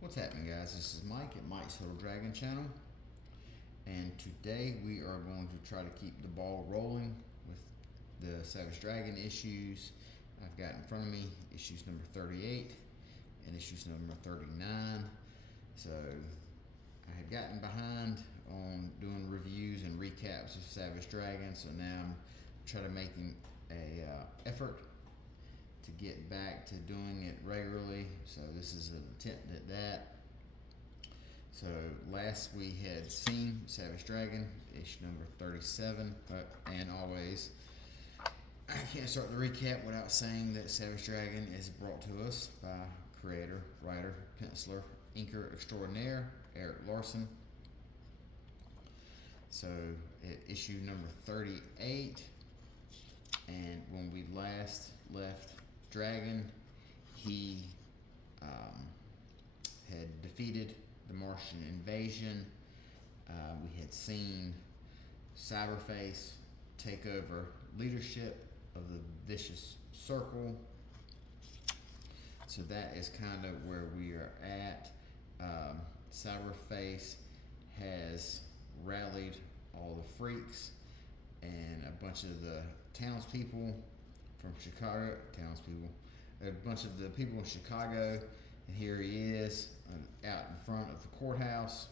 What's happening, guys? This is Mike at Mike's Little Dragon channel, and today we are going to try to keep the ball rolling with the Savage Dragon issues. I've got in front of me issues number 38 and issues number 39. So I had gotten behind on doing reviews and recaps of Savage Dragon, so now I'm trying to making a effort to get back to doing it regularly. So this is an attempt at that. So last we had seen Savage Dragon, issue number 37, and always I can't start the recap without saying that Savage Dragon is brought to us by creator, writer, penciler, inker extraordinaire, Erik Larsen. So issue number 38, and when we last left Dragon, he had defeated the Martian invasion. We had seen Cyberface take over leadership of the Vicious Circle. So that is kind of where we are at. Cyberface has rallied all the freaks and a bunch of the townspeople from Chicago, a bunch of the people in Chicago, and here he is out in front of the courthouse,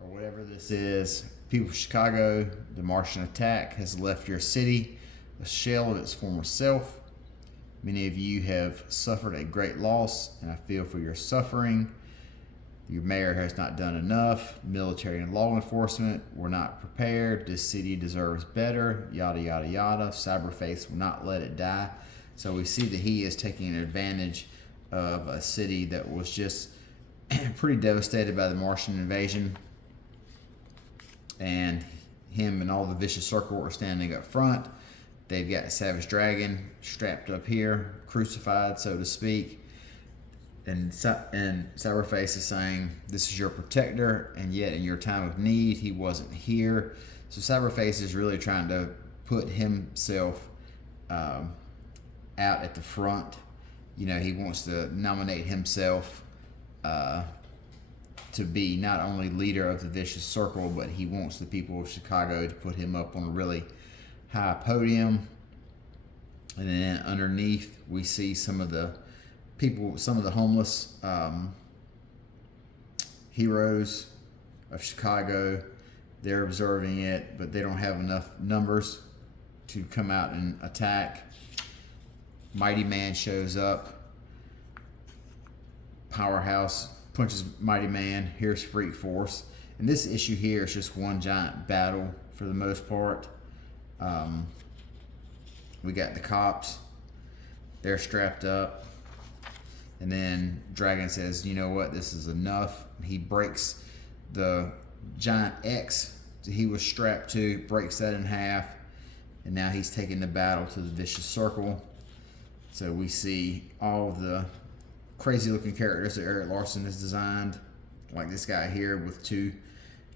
or whatever this is. People of Chicago, the Martian attack has left your city a shell of its former self. Many of you have suffered a great loss, and I feel for your suffering. Your mayor has not done enough. Military and law enforcement were not prepared. This city deserves better. Yada, yada, yada. Cyberface will not let it die. So we see that he is taking advantage of a city that was just pretty devastated by the Martian invasion. And him and all the Vicious Circle are standing up front. They've got Savage Dragon strapped up here, crucified, so to speak. And Cyberface is saying, this is your protector, and yet in your time of need, he wasn't here. So Cyberface is really trying to put himself out at the front. You know, he wants to nominate himself to be not only leader of the Vicious Circle, but he wants the people of Chicago to put him up on a really high podium. And then underneath, we see some of the people, some of the homeless heroes of Chicago. They're observing it, but they don't have enough numbers to come out and attack. Mighty Man shows up. Powerhouse punches Mighty Man. Here's Freak Force. And this issue here is just one giant battle for the most part. We got the cops. They're strapped up. And then Dragon says, you know what, this is enough. He breaks the giant X that he was strapped to, breaks that in half, and now he's taking the battle to the Vicious Circle. So we see all of the crazy looking characters that Erik Larsen has designed, like this guy here with two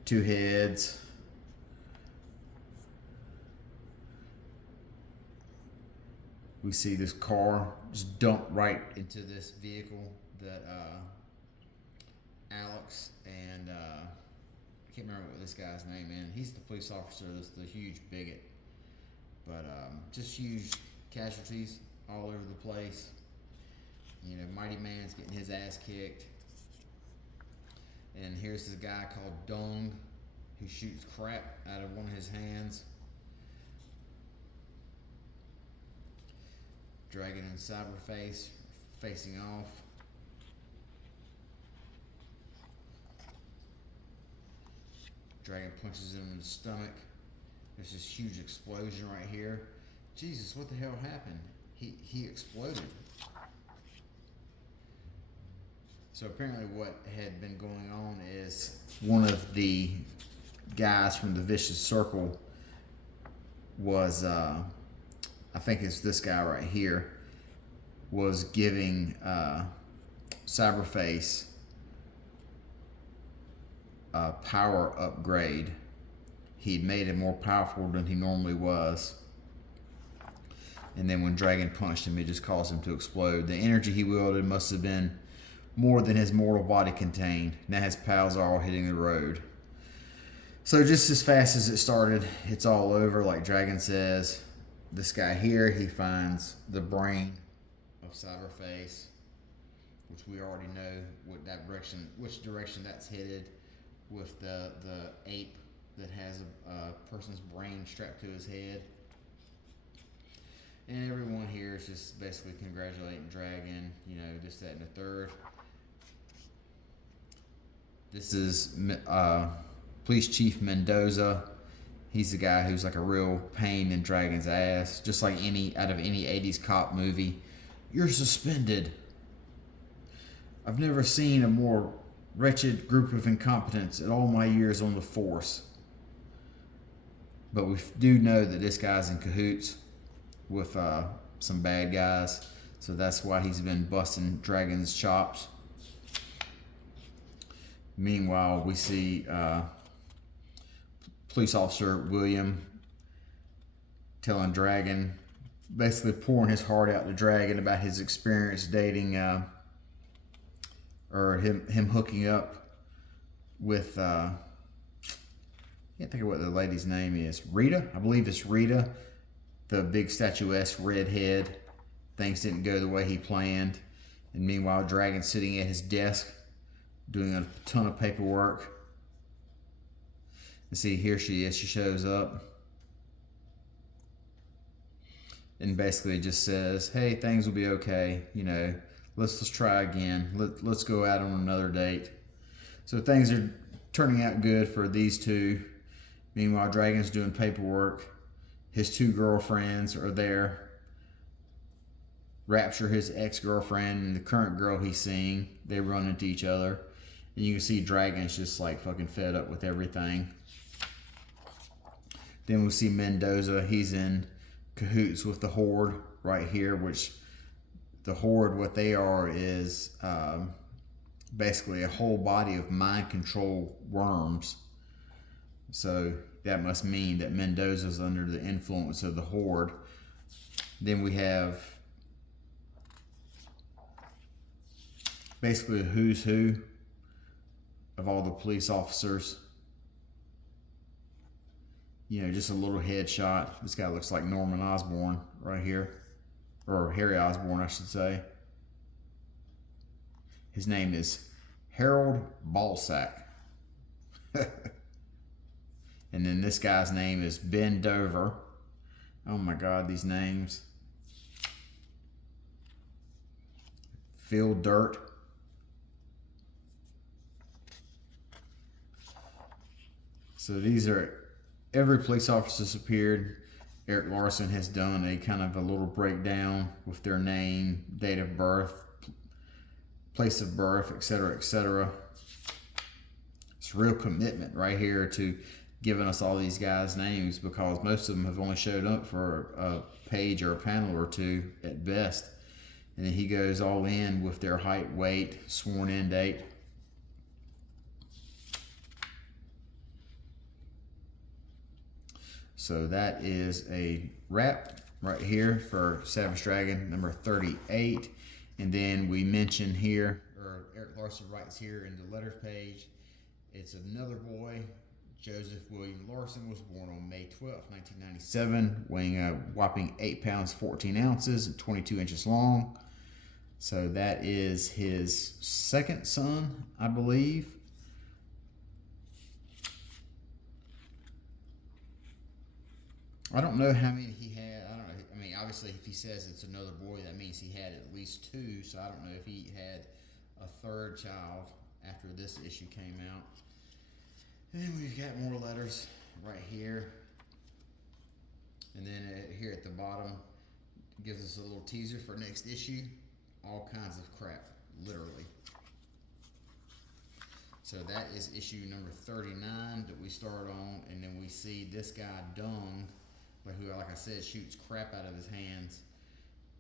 heads. We see this car just dump right into this vehicle that Alex and I can't remember what this guy's name is. He's the police officer that's the huge bigot. But just huge casualties all over the place. You know, Mighty Man's getting his ass kicked. And here's this guy called Dong who shoots crap out of one of his hands. Dragon and Cyberface facing off. Dragon punches him in the stomach. There's this huge explosion right here. Jesus, what the hell happened? He exploded. So apparently what had been going on is one of the guys from the Vicious Circle was I think it's this guy right here, was giving Cyberface a power upgrade. He'd made him more powerful than he normally was. And then when Dragon punched him, it just caused him to explode. The energy he wielded must have been more than his mortal body contained. Now his pals are all hitting the road. So just as fast as it started, it's all over. Like Dragon says, this guy here, he finds the brain of Cyberface, which we already know which direction that's headed, with the ape that has a person's brain strapped to his head. And everyone here is just basically congratulating Dragon, this, that, and the third. This is Police Chief Mendoza. He's the guy who's like a real pain in Dragon's ass, just like out of any 80s cop movie. You're suspended. I've never seen a more wretched group of incompetents in all my years on the force. But we do know that this guy's in cahoots with some bad guys, so that's why he's been busting Dragon's chops. Meanwhile, we see police officer William telling Dragon, basically pouring his heart out to Dragon about his experience dating, or him hooking up with, I can't think of what the lady's name is. Rita? I believe it's Rita. The big statuesque redhead. Things didn't go the way he planned. And meanwhile, Dragon's sitting at his desk doing a ton of paperwork. And see, here she is. She shows up. And basically just says, hey, things will be okay. Let's try again. Let's go out on another date. So things are turning out good for these two. Meanwhile, Dragon's doing paperwork. His two girlfriends are there. Rapture, his ex-girlfriend, and the current girl he's seeing, they run into each other. And you can see Dragon's just like fucking fed up with everything. Then we see Mendoza. He's in cahoots with the Horde right here, which the Horde, what they are is basically a whole body of mind control worms. So that must mean that Mendoza's under the influence of the Horde. Then we have basically a who's who of all the police officers. Just a little headshot. This guy looks like Norman Osborn right here. Or Harry Osborn, I should say. His name is Harold Balsack. And then this guy's name is Ben Dover. Oh my God, these names. Phil Dirt. So these are, every police officer that's appeared. Eric Larson has done a kind of a little breakdown with their name, date of birth, place of birth, etc., etc. It's real commitment right here to giving us all these guys' names, because most of them have only showed up for a page or a panel or two at best. And then he goes all in with their height, weight, sworn in date. So that is a wrap right here for Savage Dragon number 38. And then we mention here, or Eric Larson writes here in the letters page, it's another boy. Joseph William Larson was born on May 12, 1997, weighing a whopping 8 pounds, 14 ounces, and 22 inches long. So that is his second son, I believe. I don't know how many he had. I don't know. I mean, obviously, if he says it's another boy, that means he had at least two. So I don't know if he had a third child after this issue came out. And then we've got more letters right here. And then here at the bottom, gives us a little teaser for next issue. All kinds of crap, literally. So that is issue number 39 that we start on. And then we see this guy, Dung, who, like I said, shoots crap out of his hands.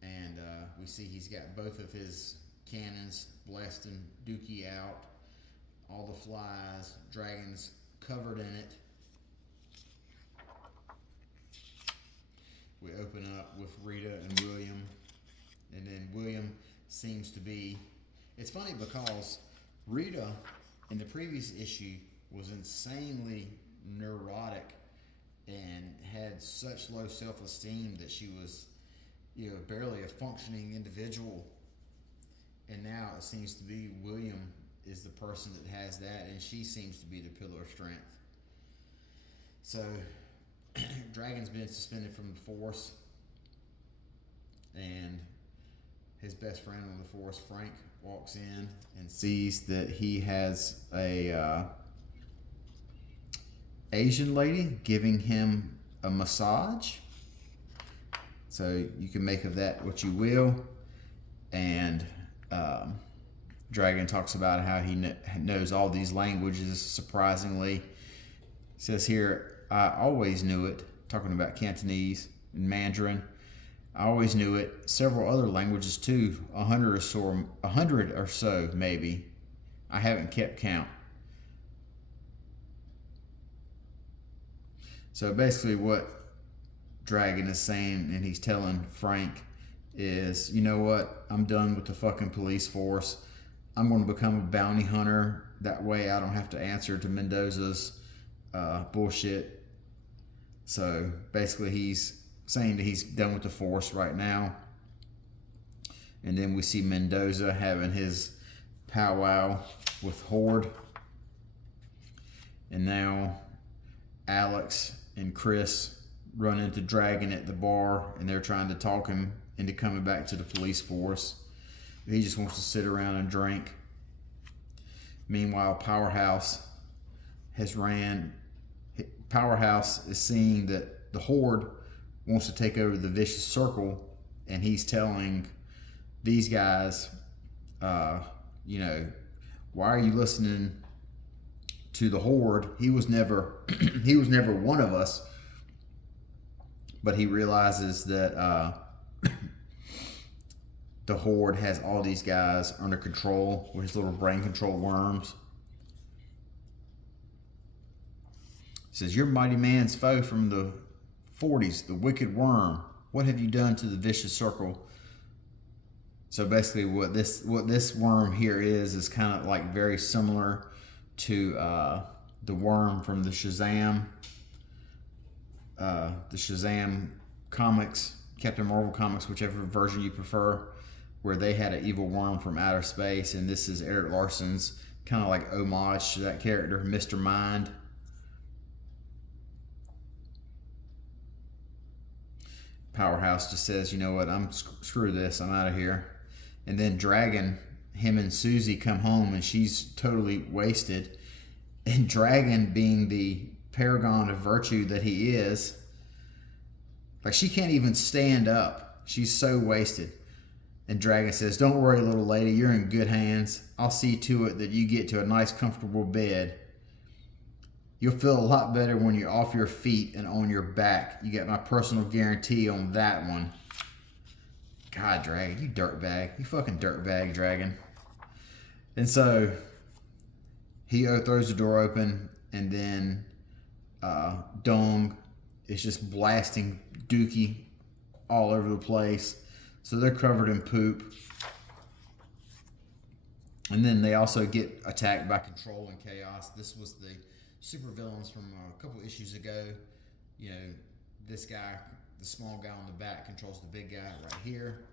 And we see he's got both of his cannons blasting Dookie out. All the flies, dragons covered in it. We open up with Rita and William. And then William seems to be It's funny because Rita in the previous issue was insanely neurotic and had such low self-esteem that she was, barely a functioning individual. And now it seems to be William is the person that has that, and she seems to be the pillar of strength. So, Dragon's been suspended from the force, and his best friend on the force, Frank, walks in and sees that he has a Asian lady giving him a massage. So you can make of that what you will. And Dragon talks about how he knows all these languages, surprisingly. It says here, I always knew it, talking about Cantonese and Mandarin. I always knew it. Several other languages too, 100 or so maybe. I haven't kept count. So basically what Dragon is saying, and he's telling Frank, is, you know what? I'm done with the fucking police force. I'm going to become a bounty hunter. That way I don't have to answer to Mendoza's bullshit. So basically he's saying that he's done with the force right now. And then we see Mendoza having his powwow with Horde. And now Alex and Chris run into Dragon at the bar, and they're trying to talk him into coming back to the police force. He just wants to sit around and drink. Meanwhile, Powerhouse is seeing that the Horde wants to take over the Vicious Circle, and he's telling these guys, why are you listening to the Horde? He was never one of us. But he realizes that the Horde has all these guys under control with his little brain control worms. He says, "You're Mighty Man's foe from the 40s, the Wicked Worm. What have you done to the Vicious Circle?" So basically what this worm here is kind of like very similar to the worm from the Shazam comics, Captain Marvel comics, whichever version you prefer, where they had an evil worm from outer space, and this is Eric Larson's kind of like homage to that character, Mr. Mind. Powerhouse just says, you know what, screw this, I'm out of here. And then Dragon, him and Susie come home, and she's totally wasted. And Dragon, being the paragon of virtue that he is, like, she can't even stand up. She's so wasted. And Dragon says, "Don't worry, little lady, you're in good hands. I'll see to it that you get to a nice comfortable bed. You'll feel a lot better when you're off your feet and on your back. You get my personal guarantee on that one." God, Dragon, you dirtbag. You fucking dirtbag, Dragon. And so he throws the door open, and then Dong is just blasting Dookie all over the place. So they're covered in poop. And then they also get attacked by Control and Chaos. This was the supervillains from a couple issues ago. This guy, the small guy on the back, controls the big guy right here.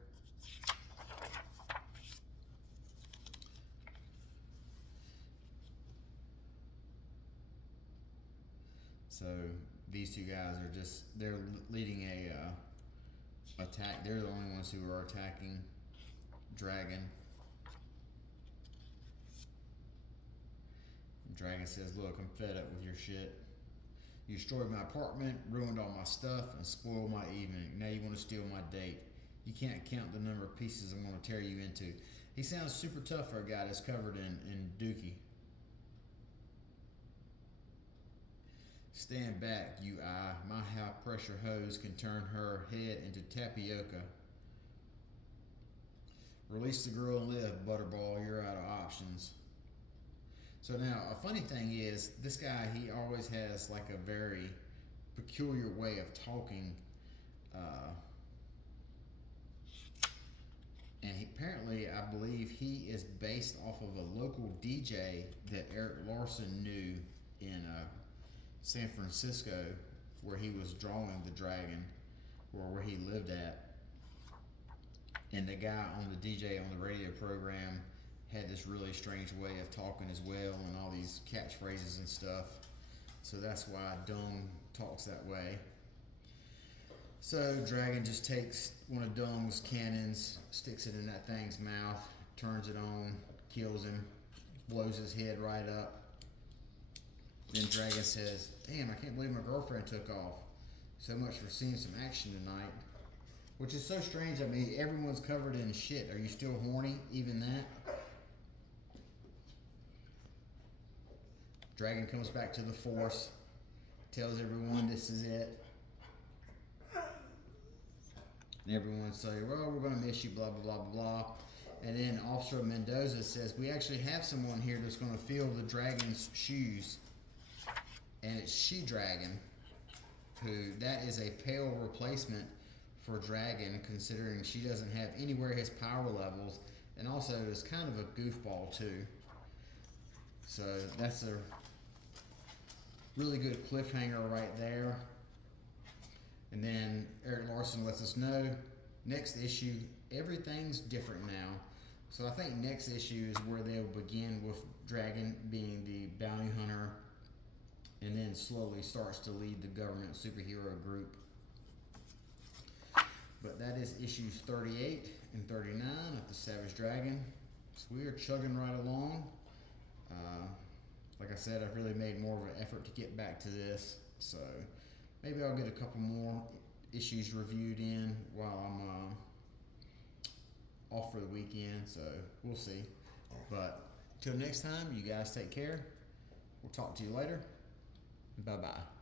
So these two guys they're leading a attack. They're the only ones who are attacking Dragon. Dragon says, "Look, I'm fed up with your shit. You destroyed my apartment, ruined all my stuff, and spoiled my evening. Now you want to steal my date. You can't count the number of pieces I'm going to tear you into." He sounds super tough for a guy that's covered in Dookie. "Stand back, you eye. My high-pressure hose can turn her head into tapioca. Release the girl and live, Butterball. You're out of options." So now, a funny thing is, this guy, he always has like a very peculiar way of talking. And apparently, I believe he is based off of a local DJ that Eric Larson knew in San Francisco, where he was drawing the dragon, or where he lived at. And the guy on the DJ on the radio program had this really strange way of talking as well, and all these catchphrases and stuff. So that's why Dung talks that way. So Dragon just takes one of Dung's cannons, sticks it in that thing's mouth, turns it on, kills him, blows his head right up. Then Dragon says, "Damn, I can't believe my girlfriend took off. So much for seeing some action tonight." Which is so strange. I mean, everyone's covered in shit. Are you still horny? Even that? Dragon comes back to the force, tells everyone this is it. And everyone say, "Well, we're going to miss you, blah, blah, blah, blah." And then Officer Mendoza says, "We actually have someone here that's going to fill the dragon's shoes." And it's She-Dragon, who that is a pale replacement for Dragon, considering she doesn't have anywhere his power levels, and also is kind of a goofball too. So that's a really good cliffhanger right there. And then Eric Larson lets us know, next issue, everything's different now. So I think next issue is where they'll begin with Dragon being the bounty hunter, and then slowly starts to lead the government superhero group. But that is issues 38 and 39 of the Savage Dragon. So we are chugging right along. Like I said, I've really made more of an effort to get back to this. So maybe I'll get a couple more issues reviewed in while I'm off for the weekend. So we'll see. But till next time, you guys take care. We'll talk to you later. Bye-bye.